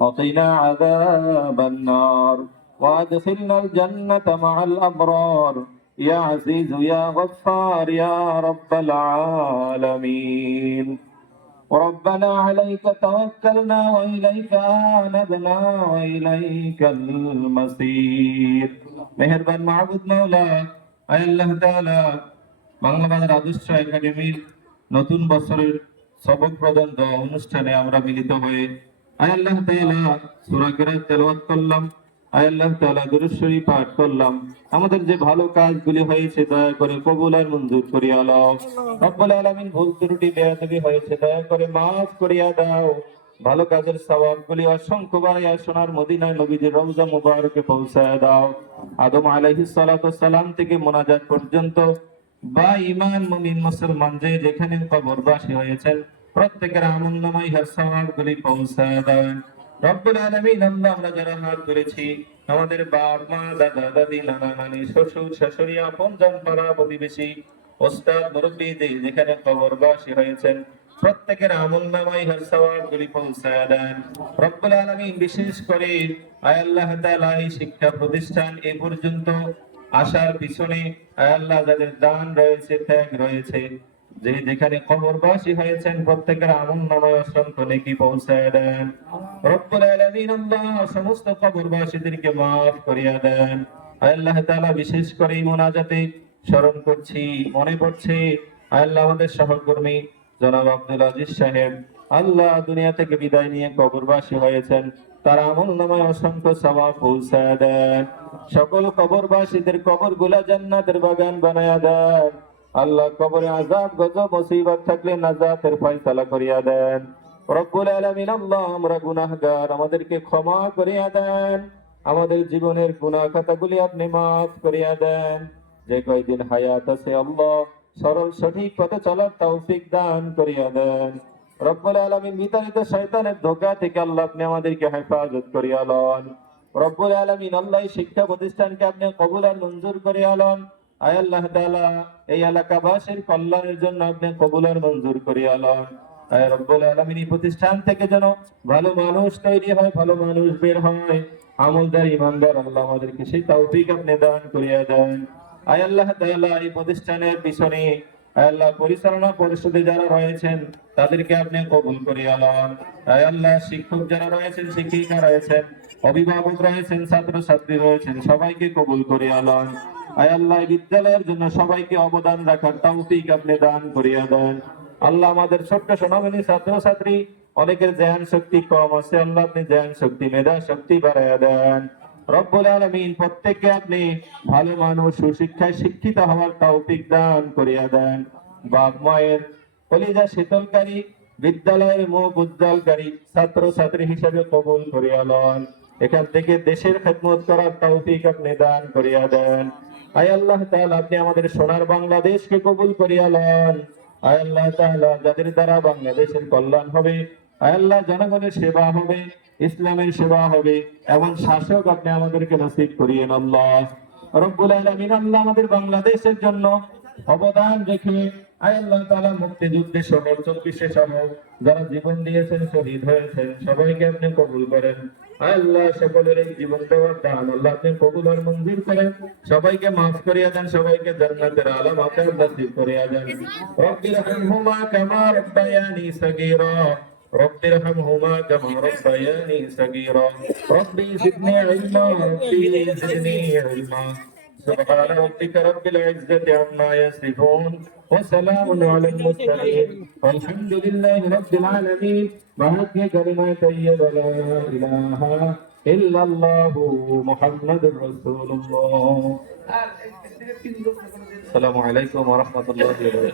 وقنا عذاب النار وادخلنا الجنة مع الأبرار يا عزيز يا غفار يا رب العالمين ربنا عليك توكلنا وإليك آنبنا وإليك المصير মেহেরবান মাহবুব মাওলা আয় আল্লাহ তাআলা বাংলা বাজার আদর্শ একাডেমির নতুন বছরের সবক প্রদান দোয়া অনুষ্ঠানে আমরা মিলিত হয়ে আয় আল্লাহ তাআলা সূরা কিরাত তেলাওয়াত করলাম, আয় আল্লাহ তাআলা দুরূদ শরীফ পাঠ করলাম। আমাদের যে ভালো কাজগুলি হয়েছে দয়া করে কবুল আর মঞ্জুর করিয়া লও। রব্বুল আলামিন ভুল ত্রুটি বেয়াদবি হয়েছে দয়া করে মাফ করিয়া দাও। ভালো কাজের সওয়াবগুলি অসংখ্য বাড়িয়া সোনার মদিনায় নবীজির রওজা মুবারকে পৌঁছায় দাও। আদম আলাইহিস সালাতু সালাম থেকে মোনাজাত পর্যন্ত বা ঈমান মুমিন মুসলমান যে যেখানে কবরবাসী হয়েছেন প্রত্যেকের আমলনামায় হার সওয়াবগুলি পৌঁছায় দেন। রব্বুল আলামিন আল্লাহ আমরা যারা হাত ধরেছি আমাদের বাপ মা দাদা দাদি নানা নানি শ্বশুর শাশুড়ি আপনজন পাড়া প্রতিবেশী ওস্তাদ মুরব্বি যেখানে কবরবাসী হয়েছেন প্রত্যেকের আমলনামায় হার সওয়াবগুলি পৌঁছায় দেন। রব্বুল আলামিন বিশেষ করে আয় আল্লাহ তাআলা এই শিক্ষা প্রতিষ্ঠান এ পর্যন্ত আসার পিছনে আয় আল্লাহ যাদের দান রয়েছে ত্যাগ রয়েছে যে যেখানে কবরবাসী হয়েছেন প্রত্যেকের আমলনামায় অসংখ্য নেকি পৌঁছায় দেন। রব্বুল আলামিন আল্লাহ সমস্ত কবরবাসীদেরকে মাফ করিয়া দেন। আয় আল্লাহ তাআলা বিশেষ করে এই মোনাজাতে স্মরণ করছি, মনে পড়ছে আয় আল্লাহ আমাদের সহকর্মী জনাব আব্দুল আজিজ সাহেব আল্লাহ দুনিয়া থেকে বিদায় নিয়ে কবরবাসী হয়েছেন, তার আমলনামায় অসংখ্য সওয়াব পৌঁছায় দেন। সকল কবরবাসীদের কবরগুলা জান্নাতের বাগান বানায়া দেন। আল্লাহ কবরে আযাব গজব মুসিবত থাকলে নাজাতের ফয়সালা করিয়া দেন। রব্বুল আলামিন আল্লাহ আমরা গুনাহগার, আমাদেরকে ক্ষমা করিয়া দেন। আমাদের জীবনের গুনাহ খাতাগুলি আপনি মাফ করিয়া দেন। যে কয়দিন হায়াত আছে আল্লাহ সরল সঠিক পথে চলার তৌফিক দান করিয়া দেন। রব্বুল আলামিন বিতাড়িত শয়তানের ধোঁকা থেকে আল্লাহ আপনি আমাদেরকে হেফাজত করিয়া লন। রব্বুল আলামিন আল্লাহ এই শিক্ষা প্রতিষ্ঠানকে আপনি কবুল আর মঞ্জুর করিয়া লন। আয় আল্লাহ তাআলা এই এলাকাবাসীর কল্যাণের জন্য আপনি কবুল আর মঞ্জুর করিয়া লন। আয় রব্বুল আলামিন এই প্রতিষ্ঠান থেকে যেন ভালো মানুষ তৈরি হয়, ভালো মানুষ বের হয়, আমলদার ইমানদার আল্লাহ আমাদেরকে সেই তৌফিক আপনি দান করিয়া দেন। আয় আল্লাহ তাআলা এই প্রতিষ্ঠানের পিছনে আয় আল্লাহ পরিচালনা পরিষদে যারা রয়েছেন তাদেরকে আপনি কবুল করিয়া লন। আয় আল্লাহ শিক্ষক যারা রয়েছেন, শিক্ষিকা রয়েছেন, অভিভাবক রয়েছেন, ছাত্র ছাত্রী রয়েছেন, সবাইকে কবুল করিয়া লন। আয় আল্লাহ বিদ্যালয়ের জন্য সবাইকে অবদান রাখার তৌফিক আপনি দান করিয়া দেন। আল্লাহ আমাদের ছোট্ট সোনামণি ছাত্র ছাত্রী অনেকের জ্ঞান শক্তি কম আছে, আল্লাহ আপনি জ্ঞান শক্তি মেধা শক্তি বাড়াইয়া দেন। রব্বুল আলামিন প্রত্যেককে আপনি ভালো মানুষ সুশিক্ষায় শিক্ষিত হওয়ার তৌফিক দান করিয়া দেন। বাপ মায়ের কলিজা শীতলকারী, বিদ্যালয়ের মুখ উজ্জ্বলকারী ছাত্র ছাত্রী হিসেবে কবুল করিয়া লন। এখান থেকে দেশের খেদমত করার তৌফিক আপনি দান করিয়া দেন। আয় আল্লাহ তাআলা আপনি আমাদের সোনার বাংলাদেশকে কবুল করিয়া লন। আয় আল্লাহ তাআলা যাদের দ্বারা বাংলাদেশের কল্যাণ হবে, আয় আল্লাহ জনগণের সেবা হবে, ইসলামের সেবা হবে এমন শাসক আপনি আমাদেরকে নসিব করিয়েন আল্লাহ। রব্বুল আলামিন আল্লাহ আমাদের বাংলাদেশের জন্য অবদান রেখে আয় আল্লাহ তাআলা মুক্তিযুদ্ধে সহ 24 সহ যারা জীবন দিয়েছেন শহীদ হয়েছেন সবাইকে আপনি কবুল করেন। আয় আল্লাহ সকলের এই জীবন দেওয়ার দান আল্লাহ আপনি কবুল আর মঞ্জুর করেন। সবাইকে মাফ করিয়া দেন, সবাইকে জান্নাতের আলা মাকাম নসিব করিয়া দেন। রব্বিরহামহুমা কামা রাব্বায়ানি সাগীরা রব্বিরহামহুমা কামা রাব্বায়ানি সাগীরা রব্বি জিদনি ইলমা রব্বি জিদনি ইলমা سبحان ربك رب العزة عما يصفون وسلام على المرسلين والحمد لله رب العالمين بحق كلمة طيبة لا إله إلا الله محمد رسول الله. السلام عليكم ورحمة الله وبركاته.